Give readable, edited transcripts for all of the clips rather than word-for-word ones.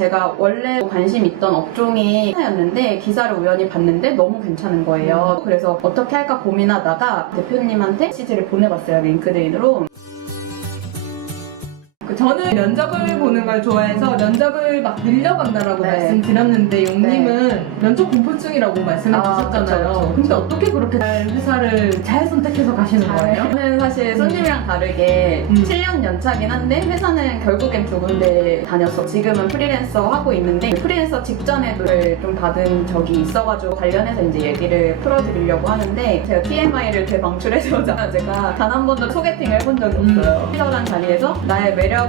제가 원래 관심 있던 업종이 회사였는데 기사를 우연히 봤는데 너무 괜찮은 거예요. 그래서 어떻게 할까 고민하다가 대표님한테 메시지를 보내봤어요, 링크드인으로. 저는 면접을 보는 걸 좋아해서 면접을 막 늘려간다라고 네. 말씀드렸는데 용님은 면접 공포증이라고 말씀해 주셨잖아요. 그쵸. 근데 어떻게 그렇게 회사를 잘 선택해서 가시는 거예요? 저는 사실 손님이랑 다르게 7년 연차긴 한데 회사는 결국엔 두 군데 다녔어. 지금은 프리랜서 하고 있는데 프리랜서 직전에도 좀 받은 적이 있어가지고 관련해서 이제 얘기를 풀어드리려고 하는데 제가 TMI를 대방출해주자 제가 단 한 번도 소개팅을 해본 적이 없어요. 피셜한 자리에서 나의 매력을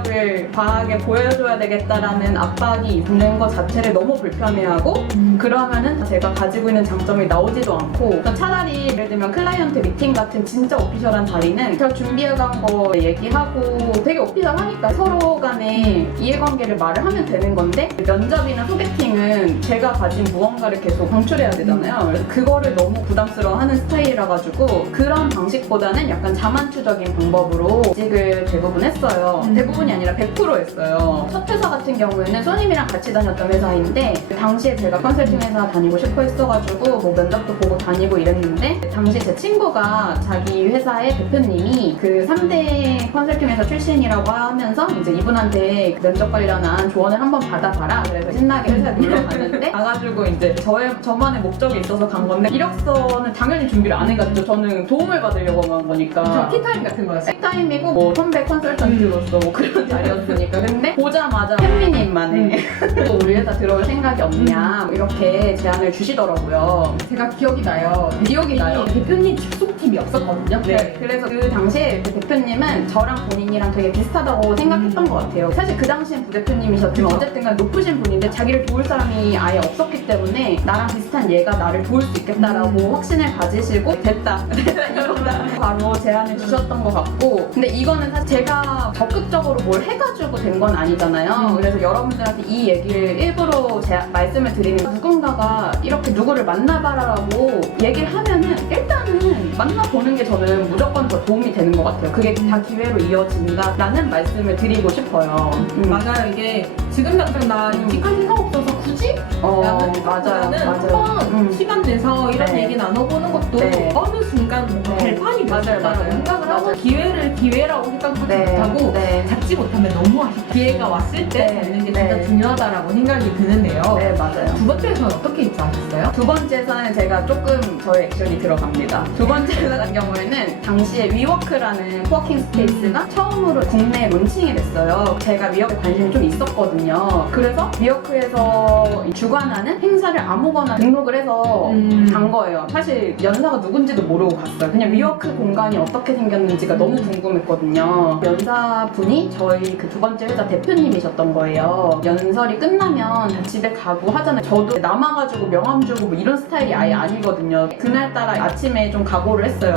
과하게 보여줘야 되겠다라는 압박이 있는 것 자체를 너무 불편해하고 그러면은 제가 가지고 있는 장점이 나오지도 않고 그러니까 차라리 예를 들면 클라이언트 미팅 같은 진짜 오피셜한 자리는 제가 준비해간 거 얘기하고 되게 오피셜하니까 서로 간에 이해관계를 말을 하면 되는 건데 면접이나 소개팅은 제가 가진 무언가를 계속 방출해야 되잖아요. 그래서 그거를 너무 부담스러워하는 스타일이라 가지고 그런 방식보다는 약간 자만추적인 방법으로 이직을 대부분 했어요. 대부분이 아니라 100% 했어요. 첫 회사 같은 경우에는 손님이랑 같이 다녔던 회사인데 당시에 제가 컨설팅 회사 다니고 싶어 했어가지고 뭐 면접도 보고 다니고 이랬는데 당시 제 친구가 자기 회사의 대표님이 그 3대 컨설팅 회사 출신이라고 하면서 이제 이분한테 면접 관련한 조언을 한번 받아봐라. 그래서 신나게 회사에 놀러 갔는데 가가지고 이제 저만의 목적이 있어서 간 건데 이력서는 당연히 준비를 안 해갔죠. 저는 도움을 받으려고 간 거니까. 티타임 같은 거였어요? 티타임이고 뭐 선배 컨설턴트로서 뭐 그런 자리였으니까. 근데 보자마자 팬미님만에 또 우리 회사 들어올 생각이 없냐 뭐 이렇게 제안을 주시더라고요. 제가 기억이 나요. 기억이 나요. 대표님 직속팀이 없었거든요. 네, 그래서 그 당시에 그 대표님은 저랑 본인이랑 되게 비슷하다고 생각했던 것 같아요. 사실 그 당시엔 부대표님이셨지만 그쵸. 어쨌든 간 높으신 분인데 자기를 도울 사람이 아예 없었기 때문에 나랑 비슷한 얘가 나를 도울 수 있겠다라고 확신을 가지시고 됐다 이거다 바로 제안을 주셨던 것 같고 근데 이거는 사실 제가 적극적으로 뭘 해가지고 된 건 아니잖아요. 그래서 여러분들한테 이 얘기를 일부러 말씀을 드리는 누군가가 이렇게 누구를 만나봐라라고 얘기를 하면은 일단은 만나보는 게 저는 무조건 더 도움이 되는 것 같아요. 그게 다 기회로 이어진다라는 말씀을 드리고 싶어요. 맞아요. 이게 지금 당장 나 이직할 생각 없어서 굳이? 라는 맞아요. 한번 시간 내서 이런 네. 얘기 나눠보는 것도 네. 어느 순간 뭔가 네. 발판이 맞아요, 될수있다라고 맞아요. 생각을 하고 맞아요. 기회를 기회라고 생각하지 못하고 네. 잡지 못하면 너무 아쉽다. 기회가 왔을 때 네. 잡는 게 네. 진짜 중요하다라고 생각이 드는데요. 네, 맞아요. 두 번째에서는 어떻게 입사하셨어요? 두 번째에서는 제가 조금 저의 액션이 들어갑니다. 두 번째 회사 같은 경우에는 당시에 위워크라는 코워킹 스페이스가 처음으로 국내에 론칭이 됐어요. 제가 위워크에 관심이 좀 있었거든요. 그래서 위워크에서 주관하는 행사를 아무거나 등록을 해서 간 거예요. 사실 연사가 누군지도 모르고 갔어요. 그냥 위워크 공간이 어떻게 생겼는지가 너무 궁금했거든요. 연사분이 저희 그 두 번째 회사 대표님이셨던 거예요. 연설이 끝나면 다 집에 가고 하잖아요. 저도 남아가지고 명함 주고 뭐 이런 스타일이 아예 아니거든요. 그날따라 아침에 좀 각오를 했어요.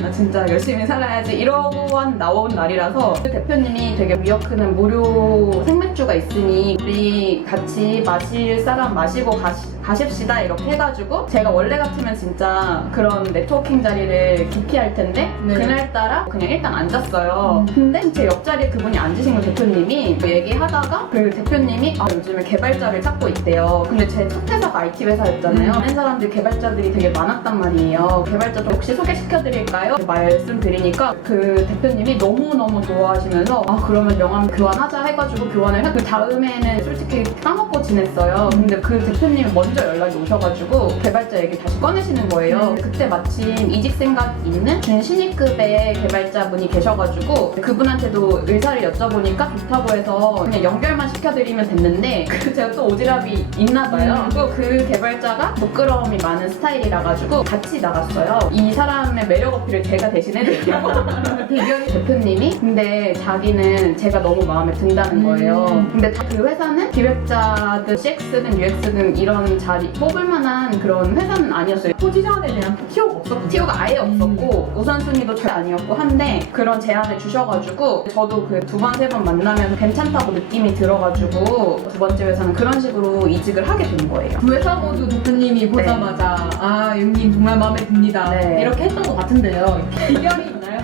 나 진짜 열심히 살아야지 이러고 나온 날이라서 그 대표님이 되게 위워크는 무료 생맥주가 있으니 우리 같이 마실 사람 마시고 가십시다 이렇게 해가지고 제가 원래 같으면 진짜 그런 네트워킹 자리를 기피할 텐데 네. 그날따라 그냥 일단 앉았어요. 근데 제 옆자리에 그분이 앉으신 거 대표님이 얘기하다가 그 대표님이 요즘에 개발자를 찾고 있대요. 근데 제 첫 회사가 IT 회사였잖아요. 다른 사람들 개발자들이 되게 많았단 말이에요. 개발자도 혹시 소개시켜드릴까요? 말씀드리니까 그 대표님이 너무너무 좋아하시면서 그러면 명함 교환하자 해가지고 교환을 그 다음에는 솔직히 까먹고 지냈어요. 근데 그 대표님이 먼저 연락이 오셔가지고 개발자 얘기 다시 꺼내시는 거예요. 그때 마침 이직 생각 있는 준신입급의 개발자분이 계셔가지고 그분한테도 의사를 여쭤보니까 좋다고 해서 그냥 연결만 시켜드리면 됐는데 제가 또 오지랖이 있나봐요. 그리고 그 개발자가 부끄러움이 많은 스타일이라 가지고 같이 나갔어요. 이 사람의 매력 어필을 제가 대신 해드리려고 대결이 대표님이 근데 자기는 제가 너무 마음에 든다는 거예요. 근데 그 회사는 기획자든 CX든 UX든 이런 자리 뽑을 만한 그런 회사는 아니었어요. 포지션에 대한 티오가 없었고 티오가 아예 없었고 우선순위도 절대 아니었고 한데 그런 제안을 주셔가지고 저도 그 두 번, 세 번 만나면서 괜찮다고 느낌이 들어가지고 두 번째 회사는 그런 식으로 이직을 하게 된 거예요. 두 회사 모두 대표님이 보자마자 용님 정말 마음에 듭니다. 네. 이렇게 했던 것 같은데요. 비결이 있나요?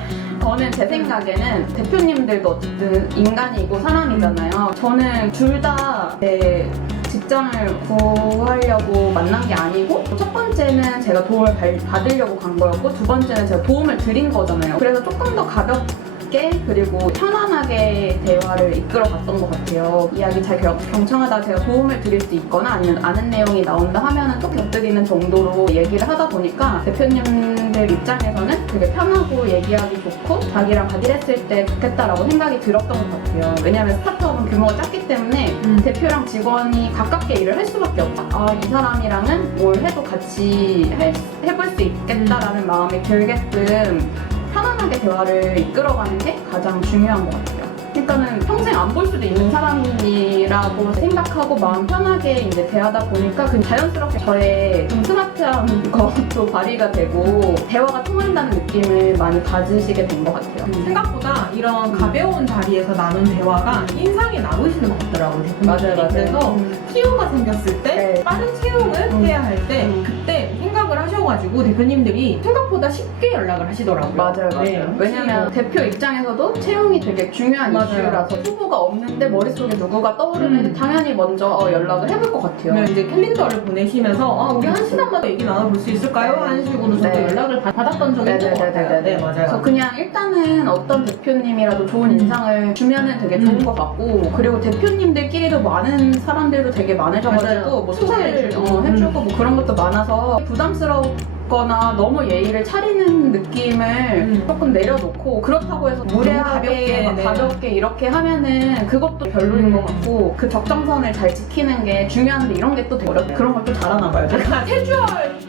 저는 제 생각에는 대표님들도 어쨌든 인간이고 사람이잖아요. 저는 둘 다 제 직장을 구하려고 만난 게 아니고 첫 번째는 제가 도움을 받으려고 간 거였고 두 번째는 제가 도움을 드린 거잖아요. 그래서 조금 더 가볍게 그리고 편안하게 대화를 이끌어 갔던 것 같아요. 이야기 잘 경청하다 제가 도움을 드릴 수 있거나 아니면 아는 내용이 나온다 하면은 또 곁들이는 정도로 얘기를 하다 보니까 대표님들 입장에서는 되게 편하고 얘기하기 좋고 자기랑 같이 일했을 때 좋겠다라고 생각이 들었던 것 같아요. 왜냐하면 스타트업은 규모가 작기 때문에 대표랑 직원이 가깝게 일을 할 수밖에 없다. 아, 이 사람이랑은 뭘 해도 같이 해볼 수 있겠다라는 마음이 들게끔 편안하게 대화를 이끌어가는 게 가장 중요한 것 같아요. 그러니까는 평생 안 볼 수도 있는 사람이라고 생각하고 마음 편하게 이제 대하다 보니까 그 자연스럽게 저의 좀 스마트한 것도 발휘가 되고 대화가 통한다는 느낌을 많이 가지시게 된 것 같아요. 생각보다 이런 가벼운 자리에서 나눈 대화가 인상이 남으시는 것 같더라고요. 맞아요. 그래서 TO가 생겼을 때 네. 빠른 채용을 해야 할 때 그때 생각을 하셔가지고 대표님들이 생각보다 쉽게 연락을 하시더라고요. 맞아요. 네. 왜냐면 대표 입장에서도 채용이 되게 중요한 맞아요. 이슈라서 후보가 없는데 머릿속에 누구가 떠오르면 당연히 먼저 연락을 해볼 것 같아요. 그러면 이제 캘린더를 보내시면서 우리 한 시간만 더 얘기 나눠볼 수 있을까요? 하는 식으로 저도 네. 연락을 받았던 적이 있는 것 같아요. 네, 맞아요. 그래서 그냥 일단은 어떤 대표님이라도 좋은 인상을 주면은 되게 좋은 것 같고 그리고 대표님들끼리도 많은 사람들도 되게 많으셔가지고 맞아요. 뭐 소개를 해주고 뭐 그런 것도 많아서 부담스럽거나 너무 예의를 차리는 느낌을 조금 내려놓고 그렇다고 해서 무례하게 가볍게, 네. 가볍게 이렇게 하면은 그것도 별로인 것 같고 그 적정선을 잘 지키는 게 중요한데 이런 게 또 되게 어렵고 그런 걸 또 잘하나 봐요. 약간 캐주얼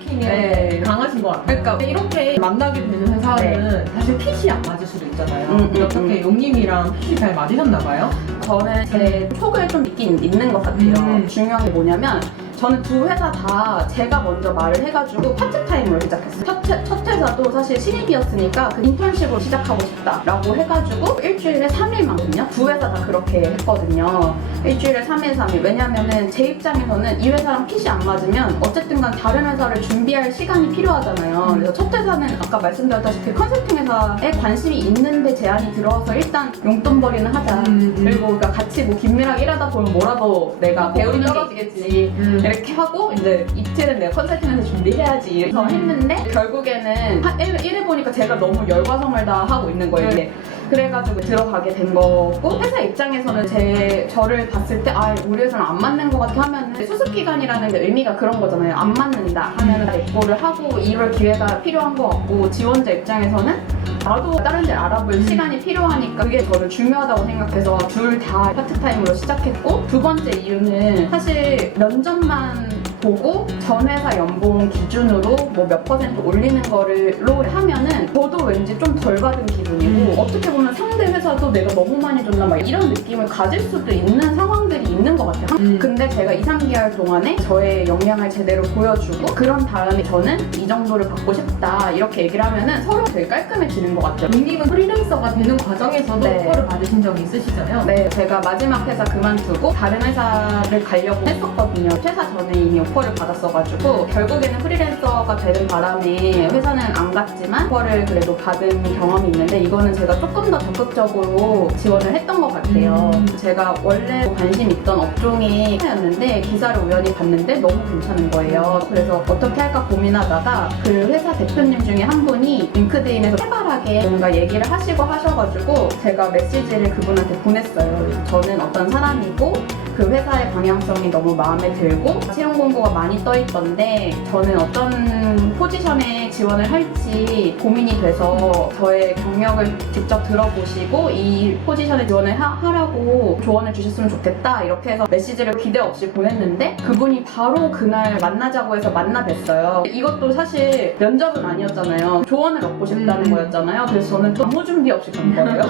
킹에 네. 강하신 것 같아요. 그러니까 이렇게 만나게 되는 회사는 사실 핏이 안 맞을 수도 있잖아요. 근데 어떻게 용님이랑 핏이 잘 맞으셨나 봐요? 저는 제 촉을 좀 있는 것 같아요. 중요한 게 뭐냐면 저는 두 회사 다 제가 먼저 말을 해가지고 파트타임으로 시작했어요. 첫 회사도 사실 신입이었으니까 그 인턴십으로 시작하고 싶다라고 해가지고 일주일에 3일만큼요. 두 회사 다 그렇게 했거든요. 일주일에 3일, 3일. 왜냐면은 제 입장에서는 이 회사랑 핏이 안 맞으면 어쨌든 간 다른 회사를 준비할 시간이 필요하잖아요. 그래서 첫 회사는 아까 말씀드렸다시피 컨설팅 회사에 관심이 있는데 제안이 들어와서 일단 용돈벌이는 하자. 그리고 그러니까 같이 뭐 긴밀하게 일하다 보면 뭐라도 내가 배우는 게 있겠지. 이렇게 하고 이제 이틀은 내가 컨설팅에서 준비해야지 이래서 했는데 결국에는 일해보니까 제가 너무 열과성을 다 하고 있는 거예요. 이제. 그래가지고 들어가게 된 거고 회사 입장에서는 저를 봤을 때 우리 회사랑 안 맞는 것 같아 하면 수습기간이라는 게 의미가 그런 거잖아요. 안 맞는다 하면 레포를 하고 이럴 기회가 필요한 것 같고 지원자 입장에서는 나도 다른 데 알아볼 시간이 필요하니까 그게 저를 중요하다고 생각해서 둘 다 파트타임으로 시작했고 두 번째 이유는 사실 면접만 보고 전 회사 연봉 기준으로 뭐 몇 퍼센트 올리는 거로 하면은 저도 왠지 좀 덜 받은 기분이고 어떻게 보면 상대 회사도 내가 너무 많이 줬나 막 이런 느낌을 가질 수도 있는 상황들이 있는 것 같아요. 근데 제가 2, 3개월 동안에 저의 역량을 제대로 보여주고 그런 다음에 저는 이 정도를 받고 싶다 이렇게 얘기를 하면은 서로 되게 깔끔해지는 것 같아요. 용님은 프리랜서가 되는 과정에서도 네. 오퍼를 받으신 적이 있으시잖아요. 네, 제가 마지막 회사 그만두고 다른 회사를 가려고 했었거든요. 퇴사 전에 이미 오퍼를 받았어가지고 결국에는 프리랜서가 되는 바람에 회사는 안 갔지만 오퍼를 그래도 받은 경험이 있는데 이거는 제가 조금 더 적극적으로 지원을 했던 것 같아요. 제가 원래 관심 있던 업종이 회사였는데 기사를 우연히 봤는데 너무 괜찮은 거예요. 그래서 어떻게 할까 고민하다가 그 회사 대표님 중에 한 분이 링크드인에서 활발하게 뭔가 얘기를 하셔가지고 제가 메시지를 그분한테 보냈어요. 저는 어떤 사람이고 그 회사의 방향성이 너무 마음에 들고 채용 공고가 많이 떠 있던데 저는 어떤 포지션에 지원을 할지 고민이 돼서 저의 경력을 직접 들어보시고 이 포지션에 지원을 하라고 조언을 주셨으면 좋겠다 이렇게 해서 메시지를 기대 없이 보냈는데 그분이 바로 그날 만나자고 해서 만나 뵀어요. 이것도 사실 면접은 아니었잖아요. 조언을 얻고 싶다는 거였잖아요. 그래서 저는 또 아무 준비 없이 간 거예요.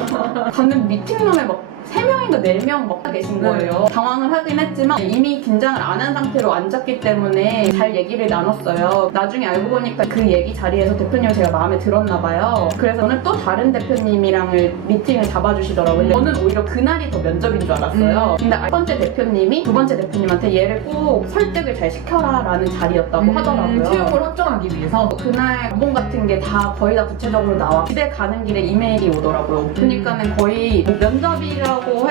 갔는데 미팅룸에 막 3명인가 4명 먹다 계신 거예요. 당황을 하긴 했지만 이미 긴장을 안 한 상태로 앉았기 때문에 잘 얘기를 나눴어요. 나중에 알고 보니까 그 얘기 자리에서 대표님 제가 마음에 들었나 봐요. 그래서 저는 또 다른 대표님이랑 미팅을 잡아주시더라고요. 저는 오히려 그날이 더 면접인 줄 알았어요. 근데 첫 번째 대표님이 두 번째 대표님한테 얘를 꼭 설득을 잘 시켜라 라는 자리였다고 하더라고요. 채용을 확정하기 위해서. 그날 연봉 같은 게 다 거의 다 구체적으로 나와 집에 가는 길에 이메일이 오더라고요. 그러니까는 거의 뭐 면접이라고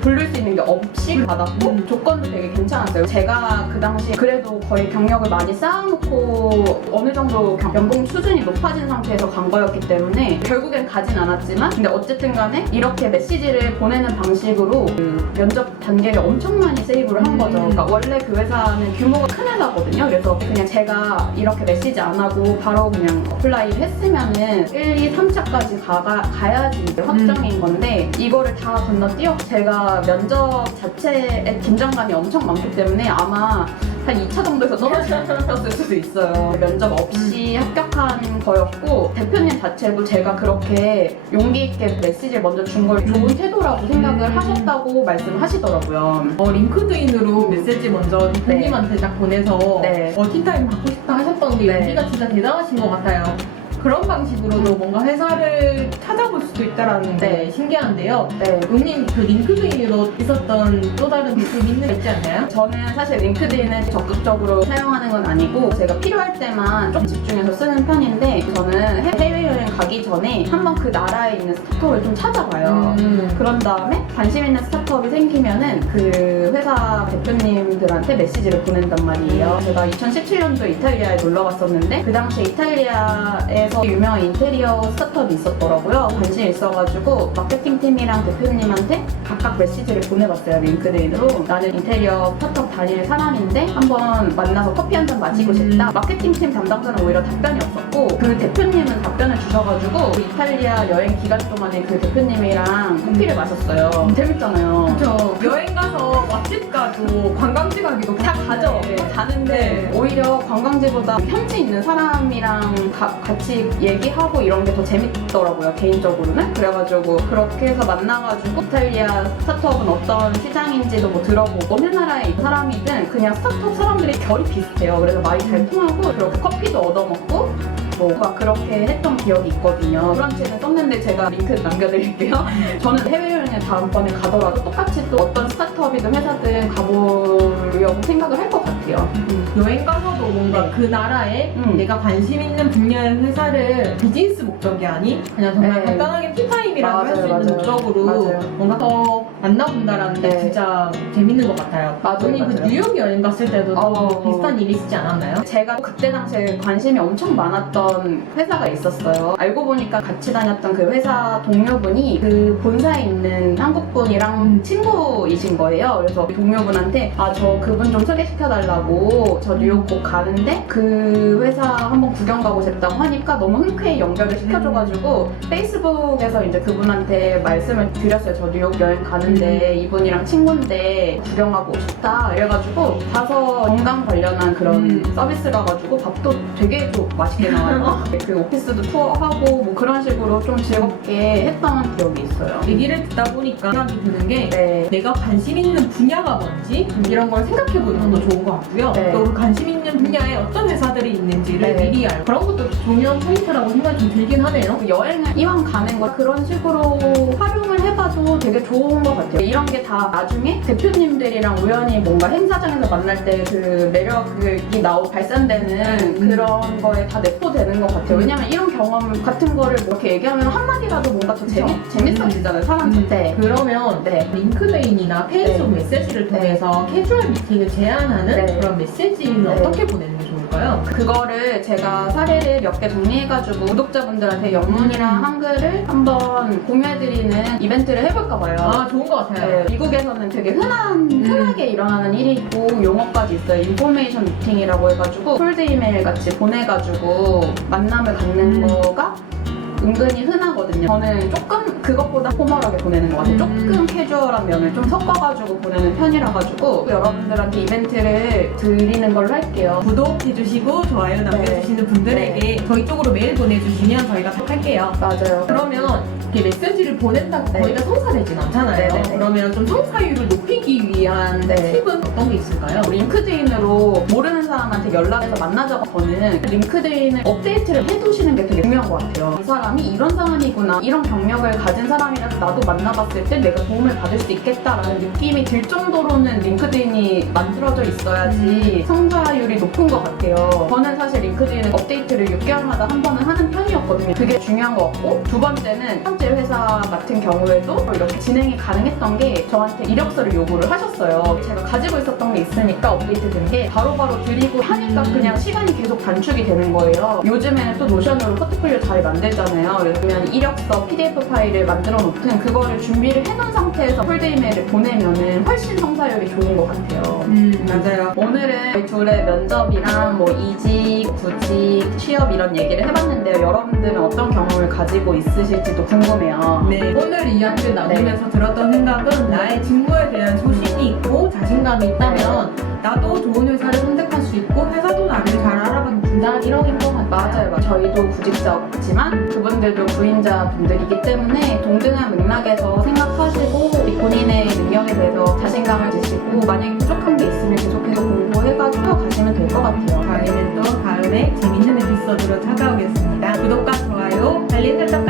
부를 수 있는 게 없이 받았고 조건도 되게 괜찮았어요. 제가 그 당시 그래도 거의 경력을 많이 쌓아놓고 어느 정도 연봉 수준이 높아진 상태에서 간 거였기 때문에 결국엔 가진 않았지만 근데 어쨌든 간에 이렇게 메시지를 보내는 방식으로 그 면접 단계를 엄청 많이 세이브를 한 거죠. 그러니까 원래 그 회사는 규모가 큰 회사거든요. 그래서 그냥 제가 이렇게 메시지 안 하고 바로 그냥 어플라이를 했으면은 1, 2, 3차까지 가야지 이제 확정인 건데 이거를 다 건너뛰어 제가 면접 자체에 긴장감이 엄청 많기 때문에 아마 한 2차 정도에서 떨어졌을 수도 있어요. 면접 없이 합격한 거였고 대표님 자체도 제가 그렇게 용기 있게 메시지를 먼저 준 걸 좋은 태도라고 생각을 하셨다고 말씀하시더라고요. 링크드인으로 메시지 먼저 대표님한테 딱 보내서 네. 티타임 받고 싶다 하셨던 게 네. 용기가 진짜 대단하신 것 같아요. 그런 방식으로도 뭔가 회사를 찾아볼 수도 있다라는 게 네. 신기한데요. 네. 용님 그 링크드인으로 있었던 또 다른 팁이 있지 않나요? 저는 사실 링크드인을 적극적으로 사용하는 건 아니고 제가 필요할 때만 좀 집중해서 쓰는 편인데 저는 해외여행 가기 전에 한번 그 나라에 있는 스타트업을 좀 찾아봐요. 그런 다음에 관심 있는 스타트업이 생기면은 그 회사 대표님들한테 메시지를 보낸단 말이에요. 제가 2017년도에 이탈리아에 놀러 갔었는데 그 당시에 이탈리아에서 유명한 인테리어 스타트업이 있었더라고요. 관심이 있어가지고 마케팅팀이랑 대표님한테 각각 메시지를 보내봤어요. 링크드인으로. 나는 인테리어 스타트업 다니는 사람인데 한번 만나서 커피 한 잔 마시고 싶다. 마케팅팀 담당자는 오히려 답변이 없었고 그 대표님은 답변을 주셔가지고 그 이탈리아 여행 기간 동안에 그 대표님이랑 커피를 마셨어요. 재밌잖아요. 그렇죠. 여행 가서 맛집 가도 관광지 가기도 다 가죠. 네. 가는데 오히려 관광지보다 현지 있는 사람이랑 같이 얘기하고 이런 게 더 재밌더라고요. 개인적으로는. 그래가지고 그렇게 해서 만나가지고 이탈리아 스타트업은 어떤 시장인지도 뭐 들어보고 어느 나라에 있는 사람이든 그냥 스타트업 사람들이 결이 비슷해요. 그래서 말이 잘 통하고 그렇게 커피도 얻어먹고 뭐 막 그렇게 했던 기억이 있거든요. 브런치는 썼는데 제가 링크 남겨드릴게요. 저는 해외여행을 다음번에 가더라도 똑같이 또 어떤 스타트업이든 회사든 가보려고 생각을 할 것 같아요. 여행 가서도 뭔가 그 나라에 내가 관심 있는 분야의 회사를 비즈니스 목적이 아닌 그냥 정말 네. 간단하게 티타임이라고 할 수 있는 맞아요. 목적으로 맞아요. 뭔가 더 만나본다라는 게 네. 진짜 재밌는 것 같아요. 맞아요, 언니 그 맞아요. 뉴욕 여행 갔을 때도 또 비슷한 일이 있지 않았나요? 제가 그때 당시에 관심이 엄청 많았던 회사가 있었어요. 알고 보니까 같이 다녔던 그 회사 동료분이 그 본사에 있는 한국분이랑 친구이신 거예요. 그래서 동료분한테 저 그분 좀 소개시켜달라고 저 뉴욕 곧 가는데 그 회사 한번 구경 가고 싶다고 하니까 너무 흔쾌히 연결을 시켜줘가지고 페이스북에서 이제 그분한테 말씀을 드렸어요. 저 뉴욕 여행 가는데 이분이랑 친구인데 구경하고 싶다 이래가지고 가서 건강 관련한 그런 서비스라 가지고 밥도 되게 좀 맛있게 나와요. 그 오피스도 투어하고 뭐 그런 식으로 좀 즐겁게 했던 기억이 있어요. 얘기를 듣다 보니까 생각이 드는 게 네. 내가 관심 있는 분야가 뭔지 이런 걸 생각해보는 것도 좋은 것 같고요. 네. 또 그 관심 있는 분야에 어떤 회사들이 있는지를 네. 미리 알고 그런 것도 중요한 포인트라고 생각이 좀 들긴 하네요. 여행을 이왕 가는 거 그런 식으로 활용을 해봐도 되게 좋은 것 같아요. 이런 게 다 나중에 대표님들이랑 우연히 뭔가 행사장에서 만날 때 그 매력이 발산되는 그런 거에 다 내포되는 것 같아요. 왜냐면 이런 경험 같은 거를 뭐 이렇게 얘기하면 한마디라도 뭔가 더 재밌어지잖아요, 사람한테. 그러면 네. 링크드인이나 페이스북 네. 메시지를 통해서 캐주얼 미팅을 제안하는 네. 그런 메시지는 네. 어떻게 보내는 게 좋을까요? 그거를 제가 사례를 몇 개 정리해가지고 구독자분들한테 영문이랑 한글을 한번 공유해드리는 이벤트를 해볼까 봐요. 아, 좋은 것 같아요. 네, 미국에서는 되게 흔하게 일어나는 일이 있고 용어까지 있어요. 인포메이션 미팅이라고 해가지고 콜드 이메일 같이 보내가지고 만남을 갖는 거가 은근히 흔하거든요. 저는 조금 그것보다 포멀하게 보내는 것 같아요. 조금 캐주얼한 면을 좀 섞어가지고 보내는 편이라 가지고 여러분들한테 이벤트를 드리는 걸로 할게요. 구독해주시고 좋아요 남겨주시는 분들에게 저희 쪽으로 메일 보내주시면 저희가 꼭 할게요. 맞아요. 그러면 이렇게 메시지를 보낸다고 네. 거의 다 성사되진 않잖아요. 네네네. 그러면 좀 성사율을 높이기 위한 네. 팁은 어떤 게 있을까요? 링크드인으로 모르는 사람한테 연락해서 만나자고 저는 링크드인을 업데이트를 해두시는 게 되게 중요한 것 같아요. 이 사람이 이런 사람이구나, 이런 경력을 가진 사람이라서 나도 만나봤을 때 내가 도움을 받을 수 있겠다라는 느낌이 들 정도로는 링크드인이 만들어져 있어야지 성사율이 높은 것 같아요. 저는 사실 링크드인은 업데이트를 6개월마다 한 번은 하는 편이었거든요. 그게 중요한 것 같고, 두 번째는 현재 회사 같은 경우에도 이렇게 진행이 가능했던 게 저한테 이력서를 요구를 하셨어요. 제가 가지고 있었던 게 있으니까 업데이트 된 게 바로바로 드리고 하니까 그냥 시간이 계속 단축이 되는 거예요. 요즘에는 또 노션으로 포트폴리오 잘 만들잖아요. 그러면 이력서 PDF 파일을 만들어 놓든 그거를 준비를 해놓은 상태에서 홀드 이메일을 보내면은 훨씬 성사율이 좋은 것 같아요. 맞아요. 오늘은 저희 둘의 면접이랑 뭐 이직, 구직, 취업 이런 얘기를 해봤는데요. 여러분들은 어떤 경험을 가지고 있으실지도 궁금해요. 네, 오늘 이야기를 나누면서 들었던 생각은 나의 직무에 대한 소신이 있고 자신감이 있다면 나도 좋은 회사를 선택할 수 있고 회사도 나를 잘 알아봐준다 이런 것 같아요. 맞아요. 저희도 구직자지만 그분들도 구인자 분들이기 때문에 동등한 맥락에서 생각하시고 본인의 능력에 대해서 자신감을 드시고 만약에 부족한 게 있으면 계속해서 공부해가지고 가시면 될 것 같아요. 저희는 또 다음에 재밌는 에피소드로 찾아오겠습니다. 구독과 좋아요, 알림 설정